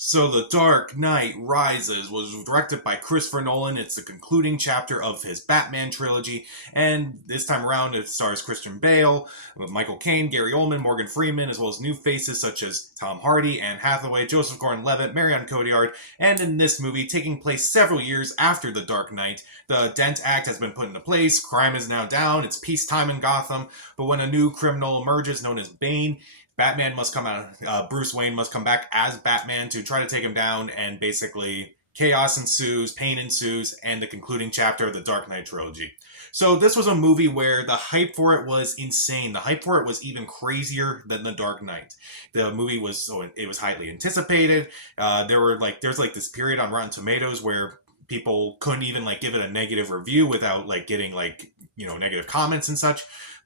So, The Dark Knight Rises was directed by Christopher Nolan. It's the concluding chapter of his Batman trilogy, and this time around it stars Christian Bale, Michael Caine, Gary Oldman, Morgan Freeman, as well as new faces such as Tom Hardy, Anne Hathaway, Joseph Gordon-Levitt, Marion Cotillard, and in this movie, taking place several years after The Dark Knight, the Dent Act has been put into place, crime is now down, it's peacetime in Gotham, but when a new criminal emerges known as Bane, Batman must come out. Bruce Wayne must come back as Batman to try to take him down, and basically chaos ensues, pain ensues, and the concluding chapter of the Dark Knight trilogy. So this was a movie where the hype for it was insane. The hype for it was even crazier than The Dark Knight. The movie was it was highly anticipated. There's like this period on Rotten Tomatoes where people couldn't even like give it a negative review without like getting like negative comments and such.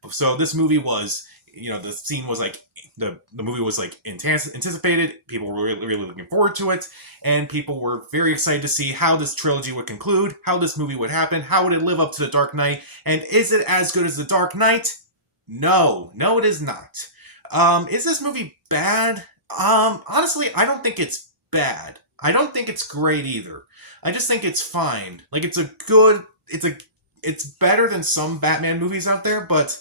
So this movie was the scene was like the movie was like anticipated. People were really, really looking forward to it, and people were very excited to see how this trilogy would conclude, how this movie would happen, how would it live up to The Dark Knight, and is it as good as The Dark Knight? No, it is not. Is this movie bad? Honestly, I don't think it's bad. I don't think it's great either. I just think it's fine. Like it's better than some Batman movies out there, but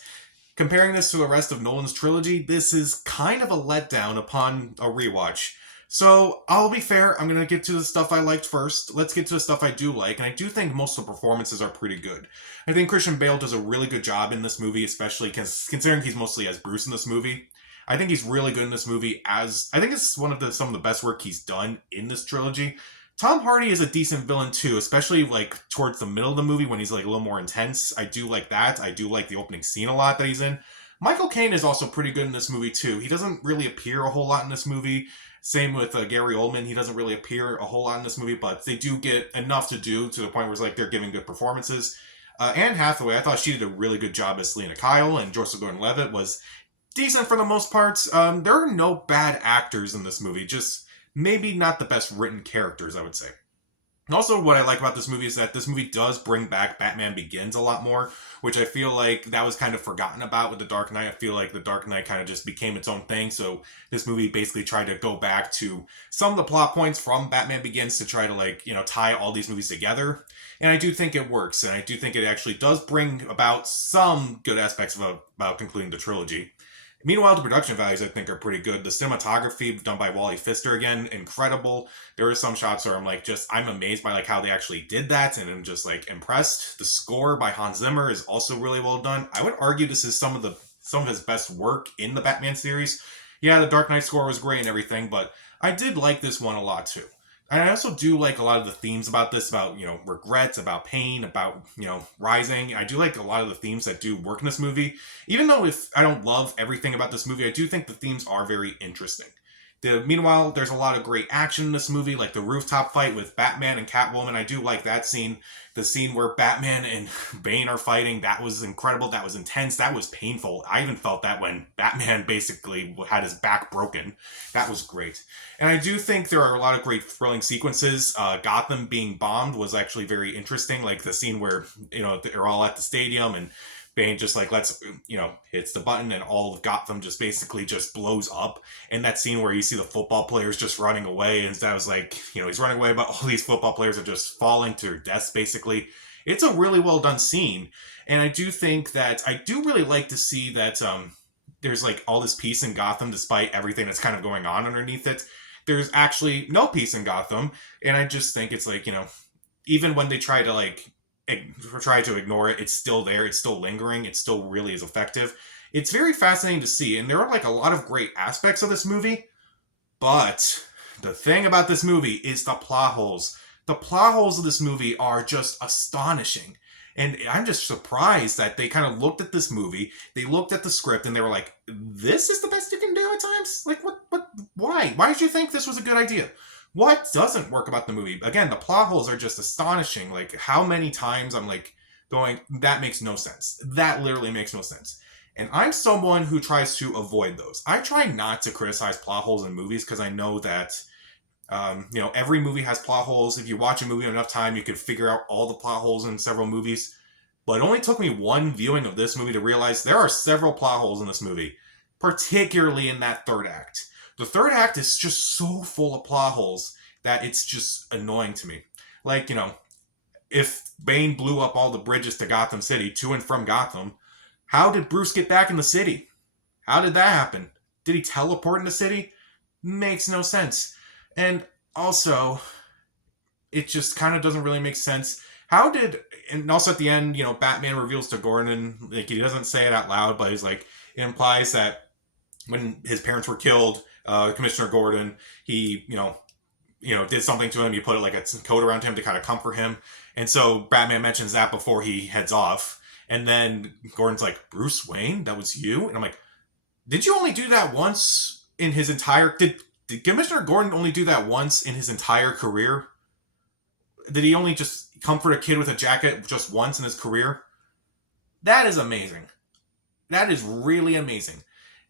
comparing this to the rest of Nolan's trilogy, this is kind of a letdown upon a rewatch. So, I'll be fair, I'm going to get to the stuff I liked first. Let's get to the stuff I do like, and I do think most of the performances are pretty good. I think Christian Bale does a really good job in this movie, especially considering he's mostly as Bruce in this movie. I think he's really good in this movie I think it's some of the best work he's done in this trilogy. Tom Hardy is a decent villain too, especially like towards the middle of the movie when he's like a little more intense. I do like that. I do like the opening scene a lot that he's in. Michael Caine is also pretty good in this movie too. He doesn't really appear a whole lot in this movie. Same with Gary Oldman. He doesn't really appear a whole lot in this movie, but they do get enough to do to the point where it's like they're giving good performances. Anne Hathaway, I thought she did a really good job as Selena Kyle, and Joseph Gordon-Levitt was decent for the most part. There are no bad actors in this movie, just maybe not the best written characters, I would say. And also, what I like about this movie is that this movie does bring back Batman Begins a lot more, which I feel like that was kind of forgotten about with The Dark Knight. I feel like The Dark Knight kind of just became its own thing, so this movie basically tried to go back to some of the plot points from Batman Begins to try to, tie all these movies together. And I do think it works, and I do think it actually does bring about some good aspects about concluding the trilogy. Meanwhile, the production values I think are pretty good. The cinematography done by Wally Pfister again, incredible. There are some shots where I'm amazed by like how they actually did that, and I'm just like impressed. The score by Hans Zimmer is also really well done. I would argue this is some of his best work in the Batman series. Yeah, the Dark Knight score was great and everything, but I did like this one a lot too. And I also do like a lot of the themes about this, about, regrets, about pain, about, rising. I do like a lot of the themes that do work in this movie. Even though if I don't love everything about this movie, I do think the themes are very interesting. Meanwhile, there's a lot of great action in this movie, like the rooftop fight with Batman and Catwoman. I do like that scene. The scene where Batman and Bane are fighting, that was incredible. That was intense. That was painful. I even felt that when Batman basically had his back broken. That was great. And I do think there are a lot of great thrilling sequences. Gotham being bombed was actually very interesting. Like the scene where, they're all at the stadium and Bane just like hits the button and all of Gotham just basically just blows up. And that scene where you see the football players just running away, and that was like, he's running away, but all these football players are just falling to their deaths basically. It's a really well done scene. And I do think that I do really like to see that there's like all this peace in Gotham despite everything that's kind of going on underneath it. There's actually no peace in Gotham. And I just think it's like, even when they try to ignore it, it's still there, it's still lingering, it still really is effective. It's very fascinating to see, and there are like a lot of great aspects of this movie, but the thing about this movie is the plot holes. The plot holes of this movie are just astonishing. And I'm just surprised that they kind of looked at this movie, they looked at the script, and they were like, this is the best you can do at times? Like, why? Why did you think this was a good idea? What doesn't work about the movie? Again, the plot holes are just astonishing. Like, how many times I'm like going, that makes no sense. That literally makes no sense. And I'm someone who tries to avoid those. I try not to criticize plot holes in movies because I know that, every movie has plot holes. If you watch a movie enough time, you could figure out all the plot holes in several movies. But it only took me one viewing of this movie to realize there are several plot holes in this movie, particularly in that third act. the third act is just so full of plot holes that it's just annoying to me. Like, if Bane blew up all the bridges to Gotham City, to and from Gotham, how did Bruce get back in the city? How did that happen? Did he teleport in the city? Makes no sense. And also, it just kind of doesn't really make sense. How did, and also at the end, Batman reveals to Gordon, like, he doesn't say it out loud, but he's like, it implies that when his parents were killed, Commissioner Gordon, he, did something to him. He put like a coat around him to kind of comfort him. And so Batman mentions that before he heads off. And then Gordon's like, Bruce Wayne, that was you? And I'm like, did you only do that once in his entire, did Commissioner Gordon only do that once in his entire career? Did he only just comfort a kid with a jacket just once in his career? That is amazing. That is really amazing.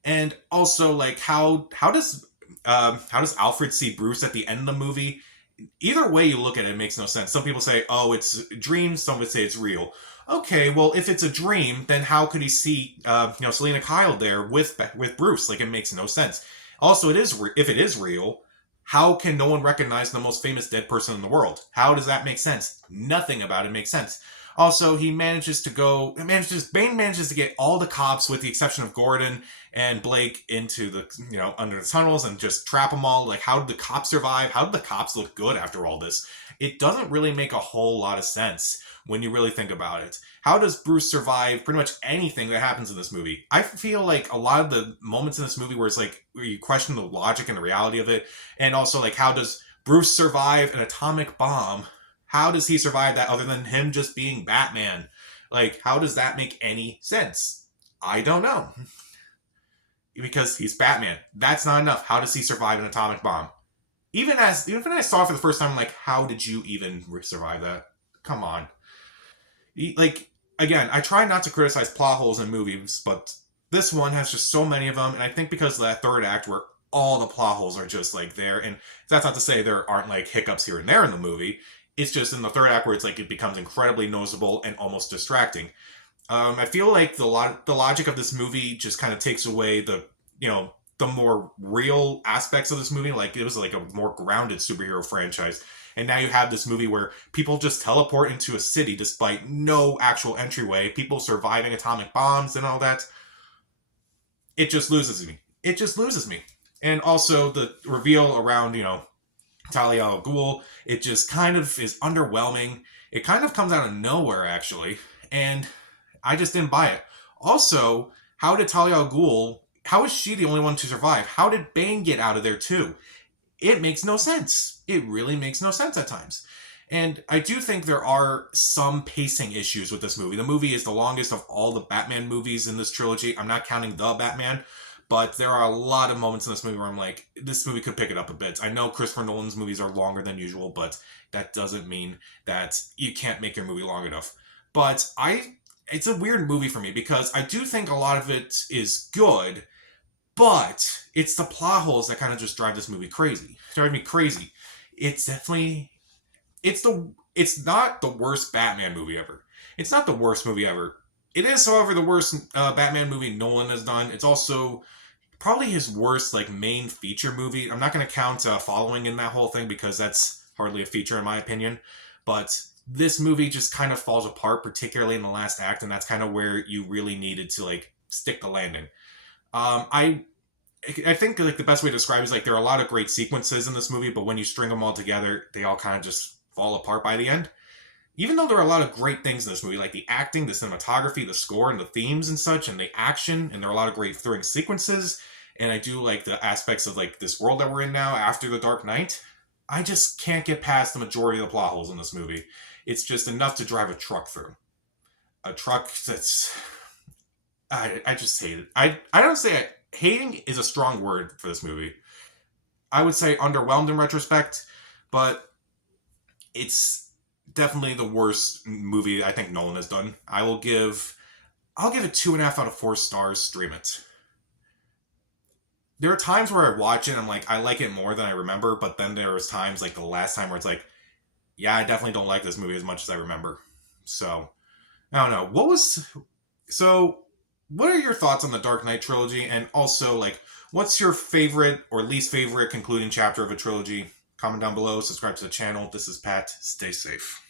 And also, like, how does Alfred see Bruce at the end of the movie? Either way you look at it, it makes no sense. Some people say, oh, it's dreams. Some would say it's real. Okay, well, if it's a dream, then how could he see, Selina Kyle there with Bruce? Like, it makes no sense. Also, if it is real, how can no one recognize the most famous dead person in the world? How does that make sense? Nothing about it makes sense. Also, Bane manages to get all the cops, with the exception of Gordon and Blake, into the, under the tunnels and just trap them all. Like, how did the cops survive? How did the cops look good after all this? It doesn't really make a whole lot of sense when you really think about it. How does Bruce survive pretty much anything that happens in this movie? I feel like a lot of the moments in this movie where you question the logic and the reality of it, and also, like, how does Bruce survive an atomic bomb? How does he survive that other than him just being Batman? Like, how does that make any sense? I don't know. Because he's Batman. That's not enough. How does he survive an atomic bomb? Even when I saw it for the first time, I'm like, how did you even survive that? Come on. Like, again, I try not to criticize plot holes in movies, but this one has just so many of them, and I think because of that third act where all the plot holes are just, like, there, and that's not to say there aren't, like, hiccups here and there in the movie. It's just in the third act where it's like it becomes incredibly noticeable and almost distracting. I feel like the logic of this movie just kind of takes away the more real aspects of this movie. Like, it was like a more grounded superhero franchise. And now you have this movie where people just teleport into a city despite no actual entryway, people surviving atomic bombs and all that. It just loses me. And also the reveal around, Talia al Ghul, it just kind of is underwhelming. It kind of comes out of nowhere, actually, and I just didn't buy it. Also, how did Talia al Ghul, how is she the only one to survive? How did Bane get out of there too? It makes no sense. It really makes no sense at times. And I do think there are some pacing issues with this movie. The movie is the longest of all the Batman movies in this trilogy. I'm not counting The Batman, but there are a lot of moments in this movie where I'm like, this movie could pick it up a bit. I know Christopher Nolan's movies are longer than usual, but that doesn't mean that you can't make your movie long enough. But it's a weird movie for me because I do think a lot of it is good, but it's the plot holes that kind of just drive this movie crazy. Drive me crazy. It's definitely, it's not the worst Batman movie ever. It's not the worst movie ever. It is, however, the worst Batman movie Nolan has done. It's also probably his worst, like, main feature movie. I'm not going to count Following in that whole thing because that's hardly a feature in my opinion. But this movie just kind of falls apart, particularly in the last act, and that's kind of where you really needed to, like, stick the landing. I think, like, the best way to describe it is, like, there are a lot of great sequences in this movie, but when you string them all together, they all kind of just fall apart by the end. Even though there are a lot of great things in this movie, like the acting, the cinematography, the score, and the themes and such, and the action, and there are a lot of great thrilling sequences, and I do like the aspects of, like, this world that we're in now after The Dark Knight, I just can't get past the majority of the plot holes in this movie. It's just enough to drive a truck through. A truck that's... I just hate it. I don't say hating is a strong word for this movie. I would say underwhelmed in retrospect, but it's definitely the worst movie I think Nolan has done. I'll give it 2.5 out of 4 stars. Stream it. There are times where I watch it and I'm like, I like it more than I remember, but then there was times, like the last time, where it's like, yeah, I definitely don't like this movie as much as I remember. So, I don't know. What are your thoughts on the Dark Knight trilogy? And also, like, What's your favorite or least favorite concluding chapter of a trilogy? Comment down below, subscribe to the channel. This is Pat. Stay safe.